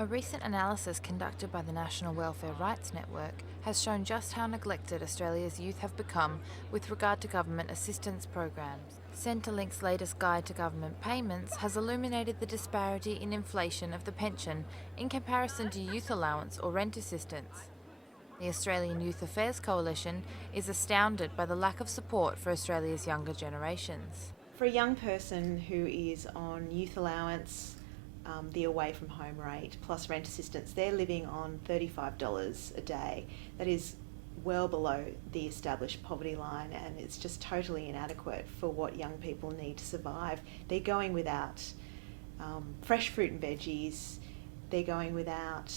A recent analysis conducted by the National Welfare Rights Network has shown just how neglected Australia's youth have become with regard to government assistance programs. Centrelink's latest guide to government payments has illuminated the disparity in inflation of the pension in comparison to youth allowance or rent assistance. The Australian Youth Affairs Coalition is astounded by the lack of support for Australia's younger generations. For a young person who is on youth allowance, the away from home rate plus rent assistance, they're living on $35 a day. That is well below the established poverty line, and it's just totally inadequate for what young people need to survive. They're going without fresh fruit and veggies, they're going without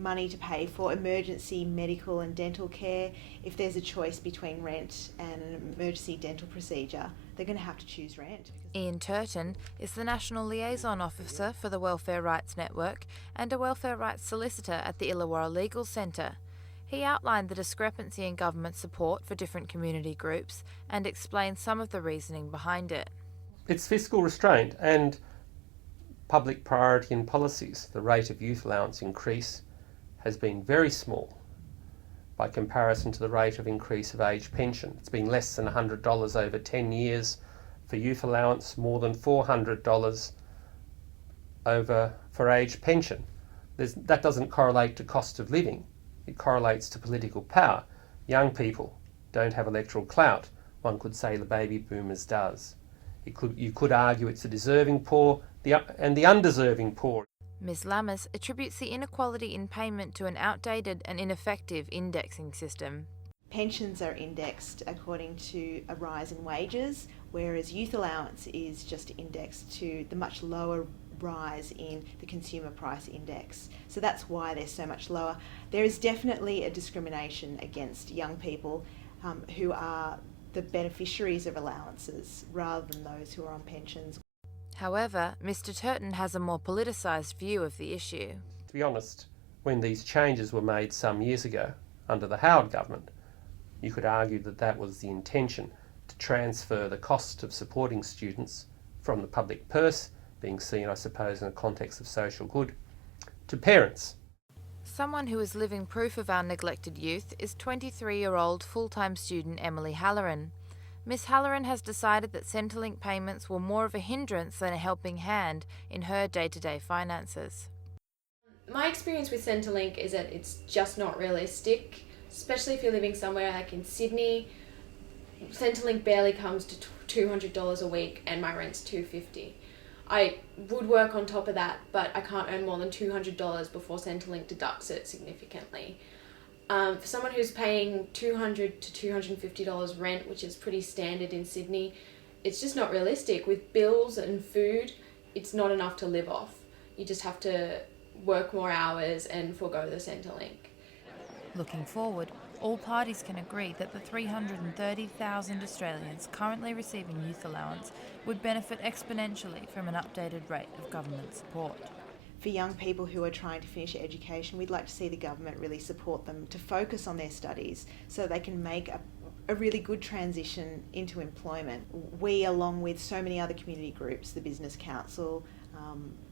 money to pay for emergency medical and dental care. If there's a choice between rent and an emergency dental procedure, they're going to have to choose rent. Ian Turton is the National Liaison Officer for the Welfare Rights Network and a welfare rights solicitor at the Illawarra Legal Centre. He outlined the discrepancy in government support for different community groups and explained some of the reasoning behind it. It's fiscal restraint and public priority and policies. The rate of youth allowance increase has been very small by comparison to the rate of increase of age pension. It's been less than $100 over 10 years for youth allowance, more than $400 for age pension. That doesn't correlate to cost of living. It correlates to political power. Young people don't have electoral clout. One could say the baby boomers does. You could argue it's the deserving poor and the undeserving poor. Ms Lammas attributes the inequality in payment to an outdated and ineffective indexing system. Pensions are indexed according to a rise in wages, whereas youth allowance is just indexed to the much lower rise in the consumer price index. So that's why they're so much lower. There is definitely a discrimination against young people who are the beneficiaries of allowances rather than those who are on pensions. However, Mr Turton has a more politicised view of the issue. To be honest, when these changes were made some years ago under the Howard government, you could argue that that was the intention, to transfer the cost of supporting students from the public purse, being seen, I suppose, in a context of social good, to parents. Someone who is living proof of our neglected youth is 23-year-old full-time student Emily Halloran. Miss Halloran has decided that Centrelink payments were more of a hindrance than a helping hand in her day-to-day finances. My experience with Centrelink is that it's just not realistic, especially if you're living somewhere like in Sydney. Centrelink barely comes to $200 a week and my rent's $250. I would work on top of that, but I can't earn more than $200 before Centrelink deducts it significantly. For someone who's paying $200 to $250 rent, which is pretty standard in Sydney, it's just not realistic. With bills and food, it's not enough to live off. You just have to work more hours and forego the Centrelink. Looking forward, all parties can agree that the 330,000 Australians currently receiving youth allowance would benefit exponentially from an updated rate of government support. For young people who are trying to finish education, we'd like to see the government really support them to focus on their studies so they can make a really good transition into employment. We, along with so many other community groups, the Business Council,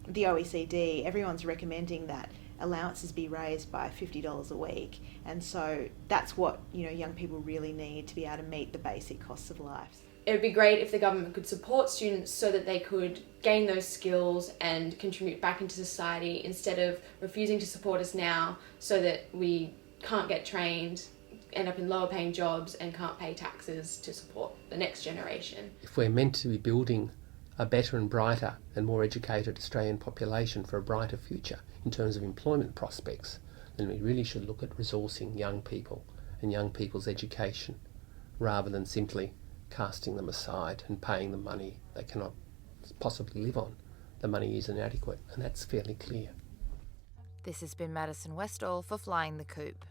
the OECD, everyone's recommending that allowances be raised by $50 a week, and so that's what young people really need to be able to meet the basic costs of life. It would be great if the government could support students so that they could gain those skills and contribute back into society instead of refusing to support us now so that we can't get trained, end up in lower paying jobs and can't pay taxes to support the next generation. If we're meant to be building a better and brighter and more educated Australian population for a brighter future in terms of employment prospects, then we really should look at resourcing young people and young people's education rather than simply casting them aside and paying them money they cannot possibly live on. The money is inadequate, and that's fairly clear. This has been Madison Westall for Flying the Coop.